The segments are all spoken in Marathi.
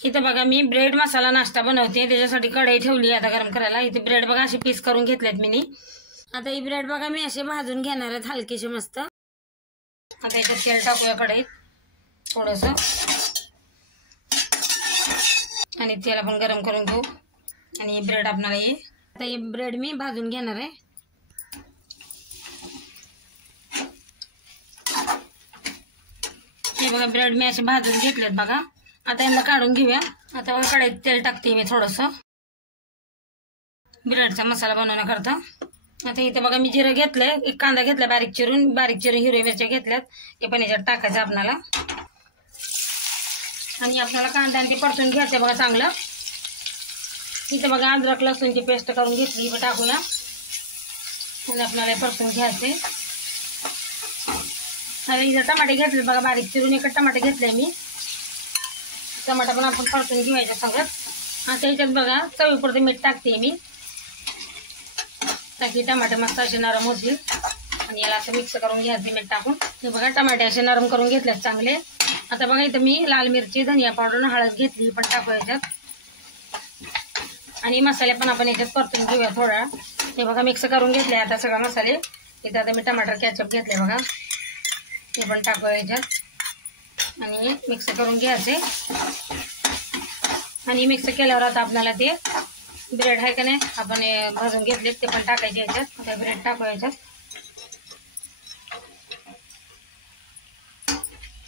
इथे बघा मी ब्रेड मसाला नाश्ता बनवते, त्याच्यासाठी कढई ठेवली आता गरम करायला। इथे ब्रेड बघा असे पीस करून घेतलेत मी। आता ही ब्रेड बघा मी असे भाजून घेणार आहेत हलकेसे मस्त। आता याच्यात तेल टाकूया कढईत थोडस आणि तेल आपण गरम करून घेऊ आणि ब्रेड आपल्याला ये आता हे ब्रेड मी भाजून घेणार आहे। हे बघा ब्रेड मी असे भाजून घेतलेत बघा। आता यांना काढून घेऊया। आता बघा कढईत तेल टाकते मी थोडस ब्रेडचा मसाला बनवण्याकरता। आता इथे बघा मी जिरं घेतलंय, एक कांदा घेतला बारीक चिरून हिरव्या मिरच्या घेतल्यात, ते पण याच्यात टाकायचं आपल्याला आणि आपल्याला कांदा आणि ते परतून घ्यायचं बघा चांगलं। इथे बघा अद्रक लसूणची पेस्ट करून घेतली, पण टाकूया आणि आपल्याला परतून घ्यायचे। आता इथे टमाटे घेतले बघा बारीक चिरून, एक टमाटे घेतले मी, टमाटा पण आपण परतून घेऊया सगळं। आता याच्यात बघा चवीपुरते मीठ टाकते मी, ताकी टमाटे मस्त असे नरम होतील आणि याला असं मिक्स करून घ्यायचे मीठ टाकून। हे बघा टमाटे असे नरम करून घेतलेत चांगले। आता बघा इथं मी लाल मिरची, धनिया पावडर, हळद घेतली, पण टाकू याच्यात आणि मसाले पण आपण याच्यात परतून घेऊया थोडा। हे बघा मिक्स करून घेतले आता सगळे मसाले। इथं आता मी टमाटर केचप घेतले बघा, ते पण टाकूया याच्यात आणि मिक्स करून घ्यायचे। आणि मिक्स केल्यावर आता आपल्याला ते ब्रेड आहे का नाही आपण भाजून घेतले ते पण टाकायचे याच्यात। आता ब्रेड टाकू याच्यात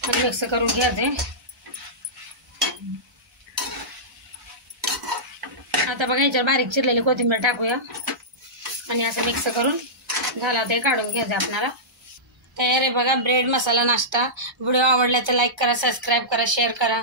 आणि मिक्स करून घ्यायचे। आता बघा याच्यावर बारीक चिरलेली कोथिंबीर टाकूया आणि असं मिक्स करून झाला ते काढून घ्यायचं आपल्याला। तयार आहे बघा ब्रेड मसाला नाश्ता। व्हिडिओ आवडला तर लाईक करा, सबस्क्राईब करा, शेअर करा।